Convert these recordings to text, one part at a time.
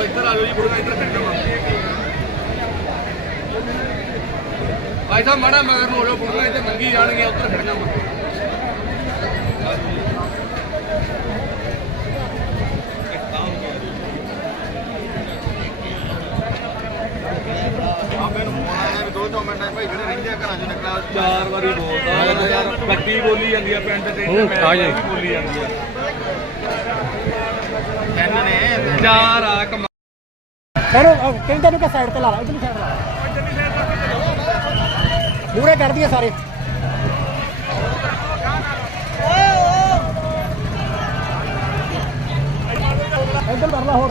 ਇੱਧਰ ਆ ਜਾਓ ਜੀ ਭਾਈ ਸਾਹਿਬ ਮਾੜਾ ਮਗਰ ਨੂੰ ਹੋ ਜਾਓ ਬੁੜੀਆਂ ਇੱਥੇ ਮੰਗੀ ਜਾਣਗੇ ਉੱਧਰ ਖੜਨਾ ਵਾ ਚਾਰ ਵਾਰੀ ਬੋਲਦਾ। ਕੱਟੀ ਬੋਲੀ ਜਾਂਦੀ ਹੈ ਪਿੰਡ ਤੇ ਮੈਂ ਬੋਲੀ ਜਾਂਦੀ ਆ। ਇਹਨਾਂ ਨੇ ਚਾਰ ਆ ਕਮਾ ਚਲੋ ਕਹਿੰਦੇ ਨੂੰ ਕਿ ਸਾਈਡ ਤੇ ਲਾ ਲਾ, ਇਧਰਲੀ ਸਾਈਡ ਲਾ ਮੂਰੇ ਕਰ ਦਈਏ ਸਾਰੇ। ਇੱਧਰ ਕਰ ਲਾ ਹੋਰ।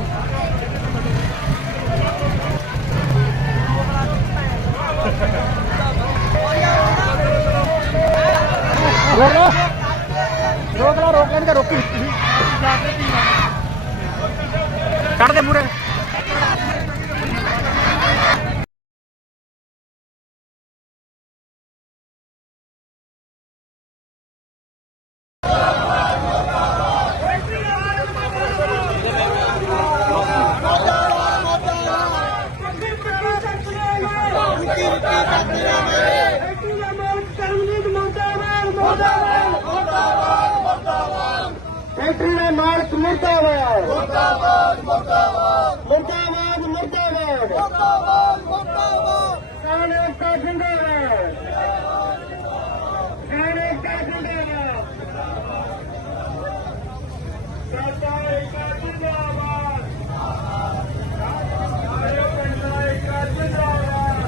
ਰੋਕ ਲਾ ਰੋਕ ਲਾ ਰੋਕ ਲੈਣਗੇ ਰੋਕੀ। ਕੱਢ ਦੇ ਮੂਰੇ ਫੈਕਟਰੀ ਦਾ ਮਾਲਕ ਮੁਰਦਾਬਾਦ ਮੁਰਦਾਬਾਦ ਮੁਰਦਾਬਾਦ ਮੁਰਦਾਬਾਦ ਮੁਰਦਾਬਾਦ। ਮੁਰਦਾਬਾਦ ਮੁਰਦਾਬਾਦ ਕਾਨੂੰਨ ਦਾ ਜਿੰਦਾਬਾਦ ਕਾਨੂੰਨ ਦਾ ਜਿੰਦਾਬਾਦ ਸਰਦਾਰ ਦਾ ਜਿੰਦਾਬਾਦ ਸਾਰੇ ਪਿੰਡਾਂ ਦਾ ਜਿੰਦਾਬਾਦ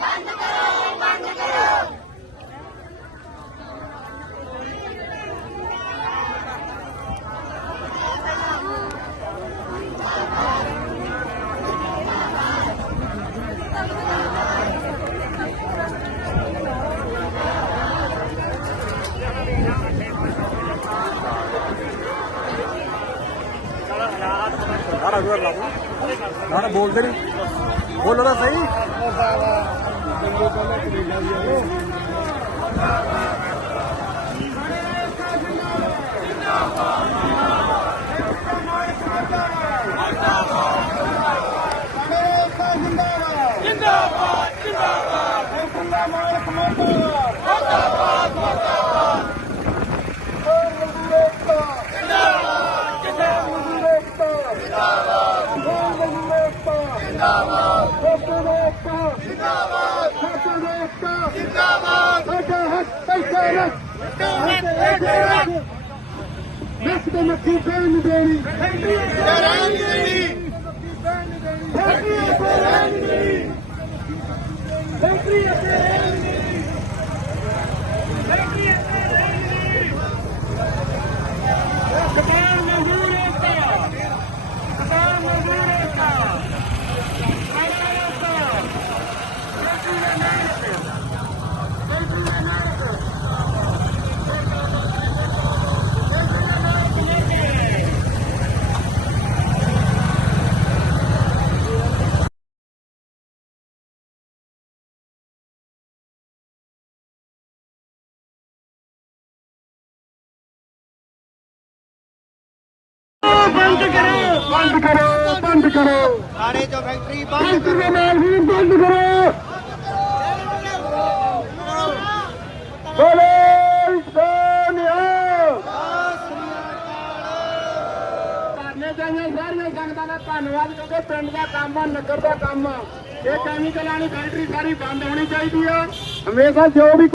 ਬੰਦ ਕਰੋ ਬੰਦ ਕਰੋ ਸਾਰਾ ਜ਼ੋਰ ਲਾ ਸਾਰਾ ਬੋਲਦੇ ਨਹੀਂ ਬੋਲੋ ਤਾਂ ਸਹੀ ਨੱਕ ਤੇ ਮੱਖੀ ਪੈਣ ਨਹੀਂ ਦੇਣੀ स त न ਬੰਦ ਕਰੋ ਬੰਦ ਕਰੋ। ਬੰਦ ਕਰੋ ਖਾਣੇ ਚੋਂ ਫੈਕਟਰੀ ਫੈਕਟਰੀ ਦੇ ਨਾਲ ਹੀ ਬੰਦ ਕਰੋ। ਬੋਲੇ ਸਾਰੀਆਂ ਸੰਗਤਾਂ ਦਾ ਧੰਨਵਾਦ ਕਿਉਂਕਿ ਪਿੰਡ ਦਾ ਕੰਮ ਆ ਨਗਰ ਦਾ ਕੰਮ ਆ। ਇਹ ਕੈਮੀਕਲ ਵਾਲੀ ਫੈਕਟਰੀ ਸਾਰੀ ਬੰਦ ਹੋਣੀ ਚਾਹੀਦੀ ਆ। ਹਮੇਸ਼ਾ ਜੋ ਵੀ